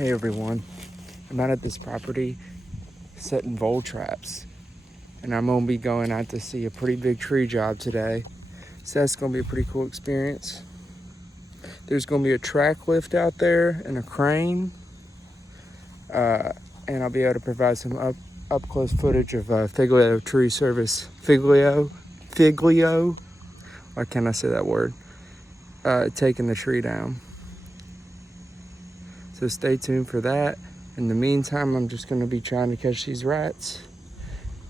Hey everyone, I'm out at this property setting vole traps, and I'm gonna be going out to see a pretty big tree job today, so that's gonna be a pretty cool experience. There's gonna be a track lift out there and a crane, and I'll be able to provide some up close footage of Figlio tree service. Figlio, why can't I say that word? Taking the tree down. So stay tuned for that. In the meantime, I'm just gonna be trying to catch these rats.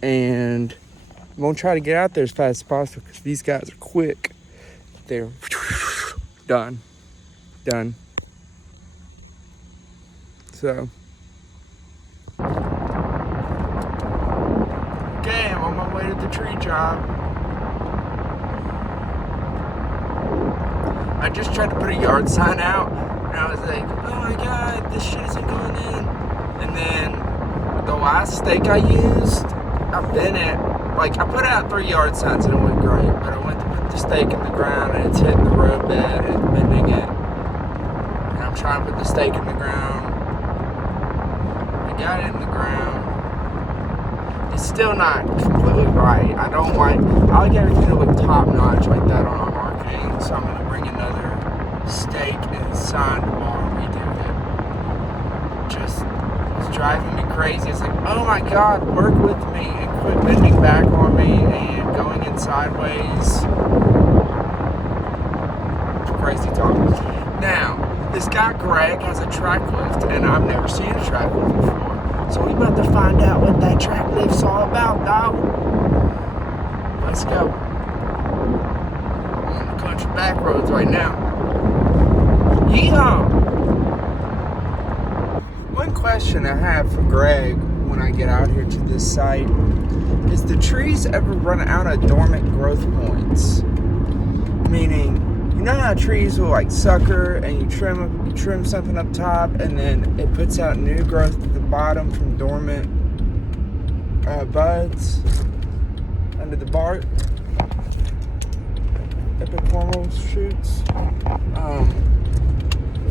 And I'm gonna try to get out there as fast as possible because these guys are quick. They're done. So, okay, I'm on my way to the tree job. I just tried to put a yard sign out. And I was like, oh my god, this shit isn't going in. And then the last stake I used, I put out 3 yard signs and it went great. But I went to put the stake in the ground and it's hitting the roadbed and it's bending it. And I'm trying to put the stake in the ground. I got it in the ground. It's still not completely right. I like everything to look top notch like that on our marketing. So I'm gonna bring another stake and sign tomorrow and redo it. It's driving me crazy. It's like, oh my god, work with me and quit bending back on me and going in sideways. Crazy talk. Now, this guy Greg has a track lift and I've never seen a track lift before. So we about to find out what that track lift's all about, dog. Let's go. I'm on the country back roads right now. Yeehaw! One question I have for Greg when I get out here to this site is, the trees ever run out of dormant growth points? Meaning, you know how trees will like sucker and you trim something up top and then it puts out new growth at the bottom from dormant buds under the bark, epicormal shoots.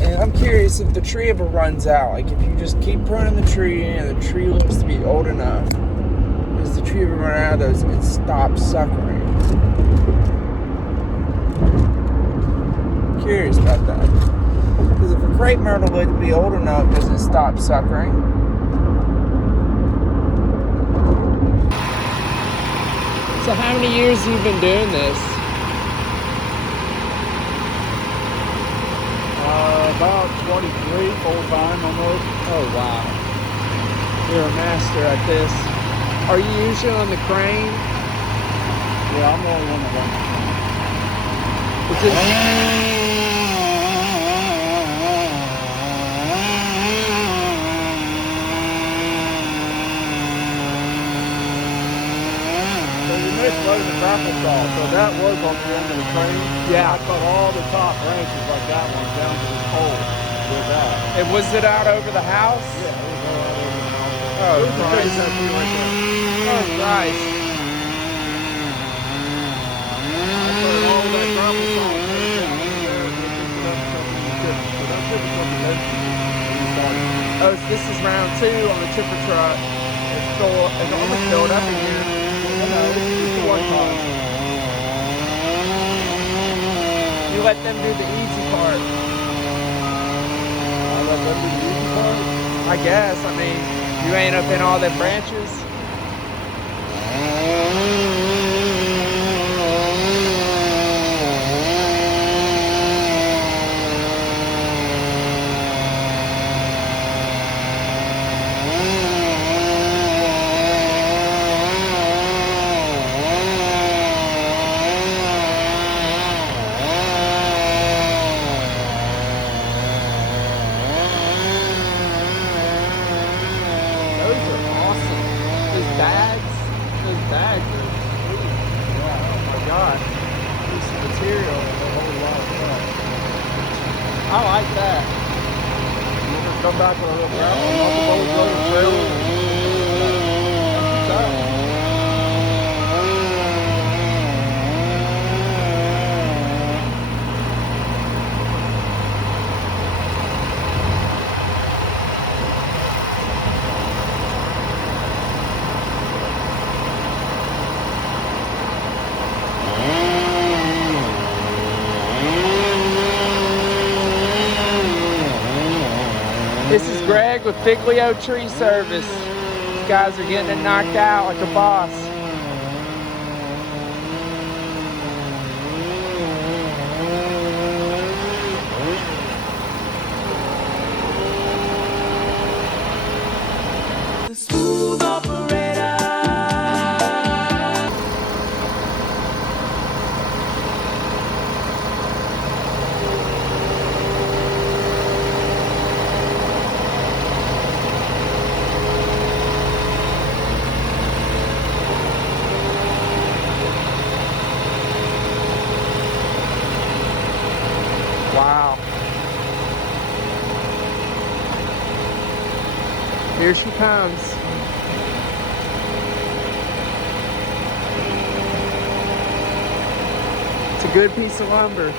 And I'm curious if the tree ever runs out. Like if you just keep pruning the tree and the tree looks to be old enough, does the tree ever run out of those and stop suckering? Curious about that. Because if a crepe myrtle would be old enough, does it stop suckering? So how many years have you been doing this? About 23, full-time almost. Oh, wow. You're a master at this. Are you usually on the crane? Yeah, I'm the only one that runs the crane. Is it... So you missed loading the grapple saw, so that was on the end of the crane. Yeah. I cut all the top branches like that one down to this hole with that. And was it out over the house? Yeah, it was all out over the house. Oh, it was the biggest nice. tree right there. Oh, nice. I put all that grapple saw down there and picked it up from the tip. So that tip is what the lead when you started. Oh, so this is round 2 on the tipper truck. It's almost filled up in here. No, it's the one time. You let them do the easy part. I let them do the easy part. I guess. I mean, you ain't up in all them branches. Those bags are sweet. Yeah, oh my god. This material is a whole lot of fun. I like that. You just come back with a little gravel, multiple loaded trailer. That's what's up. This is Greg with Figlio Tree Service. These guys are getting it knocked out like a boss. The smooth operator. Wow. Here she comes. It's a good piece of lumber.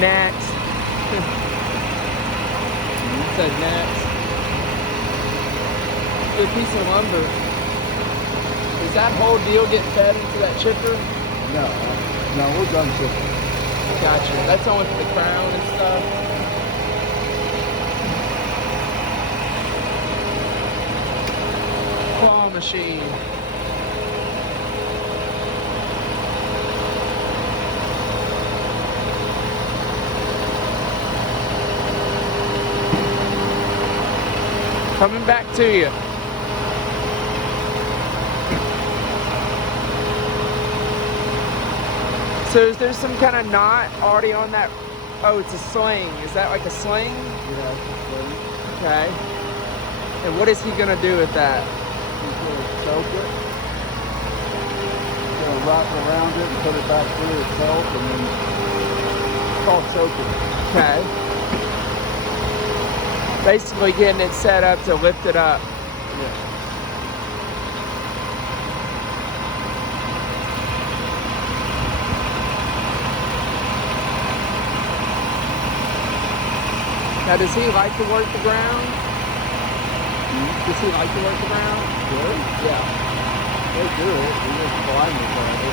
Gnats. Said gnats. Good piece of lumber. Does that whole deal get fed into that chipper? No, we're done chipping. Gotcha. That's only for the crown and stuff. Claw machine. Coming back to you. So is there some kind of knot already on that? Oh, it's a sling. Is that like a sling? Yeah, it's a sling. Okay. And what is he gonna do with that? He's gonna choke it. He's gonna wrap around it and put it back through itself, and then it's called choking. Okay. Basically getting it set up to lift it up. Yeah. Now, does he like to work the ground? Does he like to work the ground? Good? Yeah. They do it. We just climb it, but we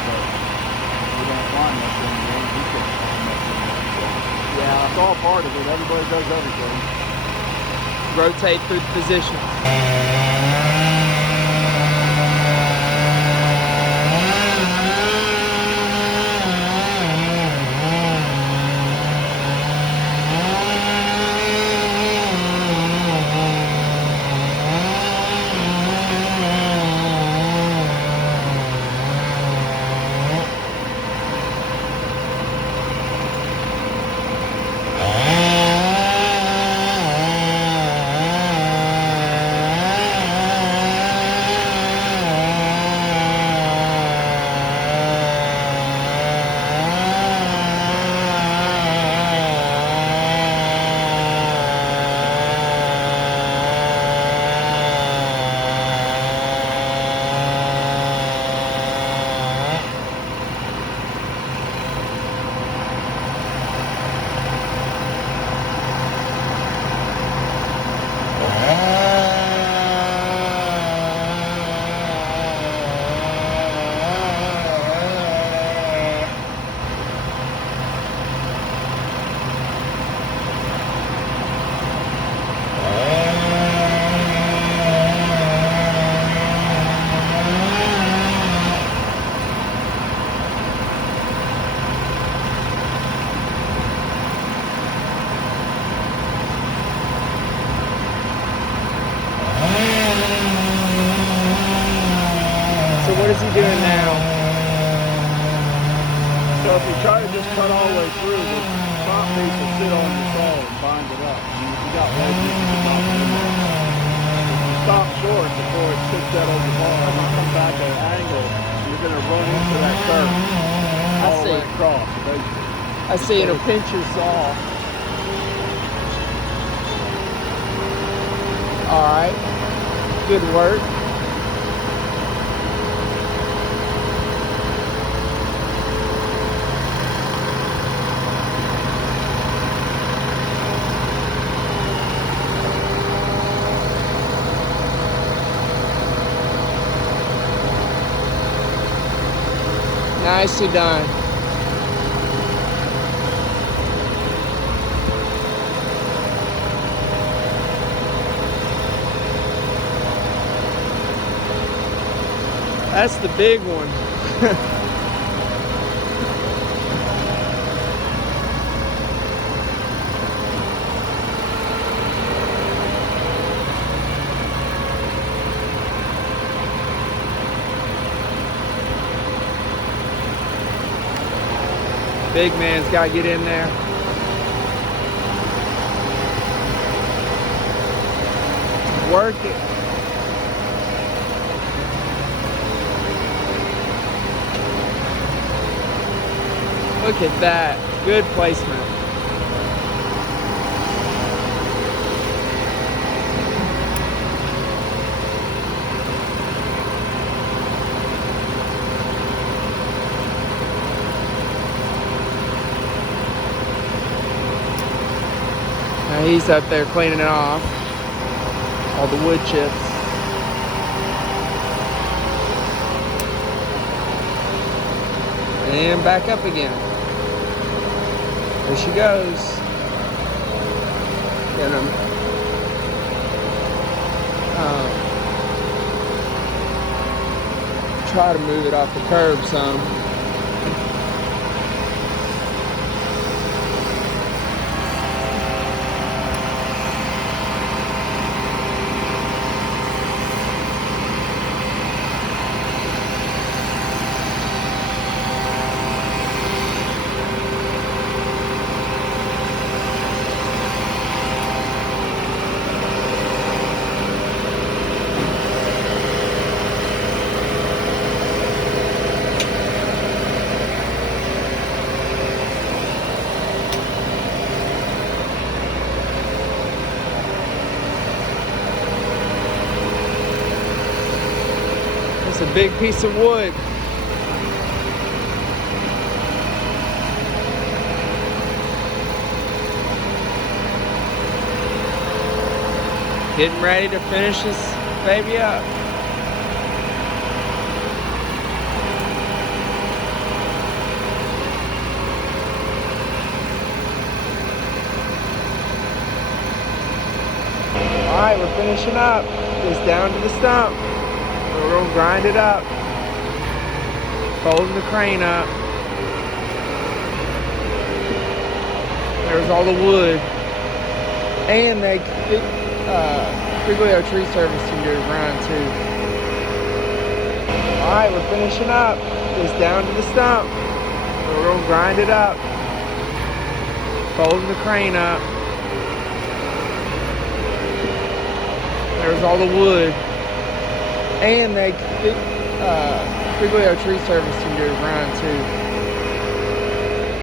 don't climb that thing. We can't climb that thing. Yeah, it's all part of it. Everybody does everything. Rotate through the positions. So what is he doing now? So if you try to just cut all the way through, the top piece will sit on your saw and bind it up. And if you got wedges, you can drop it in there. If you stop short before it sits dead over the bar, and you come back at an angle, you're going to run into that curve all the way across. I see it'll pinch your saw. All right, good work. Nicely done. That's the big one. Big man's got to get in there. Work it. Look at that. Good placement. Now he's up there cleaning it off. All the wood chips. And back up again. There she goes. Get him. Try to move it off the curb some. It's a big piece of wood. Getting ready to finish this baby up. Alright, we're finishing up. Just down to the stump. We're gonna grind it up. Folding the crane up. There's all the wood. And Figlio Tree Service can do a grind too. Alright, we're finishing up. Just down to the stump. We're gonna grind it up. Folding the crane up. There's all the wood. And Figlio Tree Service can do a grind too.